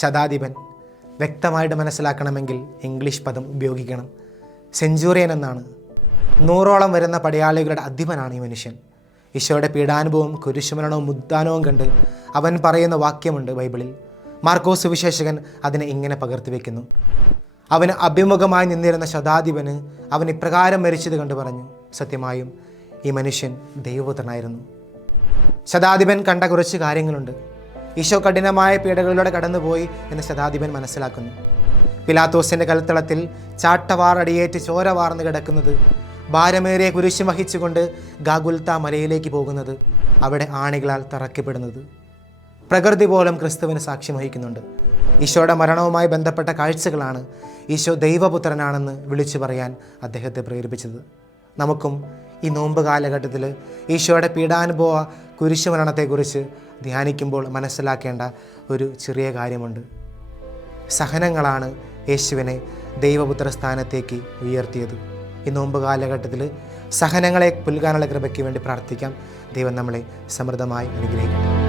ശതാധിപൻ വ്യക്തമായിട്ട് മനസ്സിലാക്കണമെങ്കിൽ ഇംഗ്ലീഷ് പദം ഉപയോഗിക്കണം. സെഞ്ചൂറിയൻ എന്നാണ്. 100ഓളം വരുന്ന പടയാളികളുടെ അധിപനാണ് ഈ മനുഷ്യൻ. ഈശോയുടെ പീഡാനുഭവവും കുരിശുമരണവും ഉദ്ധാനവും കണ്ട് അവൻ പറയുന്ന വാക്യമുണ്ട് ബൈബിളിൽ. മാർക്കോസ് സുവിശേഷകൻ അതിനെ ഇങ്ങനെ പകർത്തി വയ്ക്കുന്നു. അവന് അഭിമുഖമായി നിന്നിരുന്ന ശതാധിപന് അവൻ ഇപ്രകാരം മരിച്ചത് കണ്ടു പറഞ്ഞു, സത്യമായും ഈ മനുഷ്യൻ ദൈവപുത്രനായിരുന്നു. ശതാധിപൻ കണ്ട കുറച്ച് കാര്യങ്ങളുണ്ട്. ഈശോ കഠിനമായ പീഡകളിലൂടെ കടന്നുപോയി എന്ന് ശതാധിപൻ മനസ്സിലാക്കുന്നു. പിലാത്തോസിൻ്റെ കൽത്തളത്തിൽ ചാട്ടവാറടിയേറ്റ് ചോര വാർന്ന് കിടക്കുന്നത്, ഭാരമേറിയ കുരിശ് വഹിച്ചുകൊണ്ട് ഗാഗുൽത്ത മലയിലേക്ക് പോകുന്നത്, അവിടെ ആണികളാൽ തറക്കപ്പെടുന്നത്. പ്രകൃതി പോലും ക്രിസ്തുവിന് സാക്ഷ്യം വഹിക്കുന്നുണ്ട്. ഈശോയുടെ മരണവുമായി ബന്ധപ്പെട്ട കാഴ്ചകളാണ് ഈശോ ദൈവപുത്രനാണെന്ന് വിളിച്ചു പറയാൻ അദ്ദേഹത്തെ പ്രേരിപ്പിച്ചത്. നമുക്കും ഈ നോമ്പ് കാലഘട്ടത്തിൽ ഈശോയുടെ പീഡാനുഭവ കുരിശുമരണത്തെക്കുറിച്ച് ധ്യാനിക്കുമ്പോൾ മനസ്സിലാക്കേണ്ട ഒരു ചെറിയ കാര്യമുണ്ട്. സഹനങ്ങളാണ് യേശുവിനെ ദൈവപുത്ര സ്ഥാനത്തേക്ക് ഉയർത്തിയത്. ഈ നോമ്പ് കാലഘട്ടത്തിൽ സഹനങ്ങളെ പുൽകാനുള്ള കൃപയ്ക്ക് വേണ്ടി പ്രാർത്ഥിക്കാം. ദൈവം നമ്മളെ സമൃദ്ധമായി അനുഗ്രഹിക്കട്ടെ.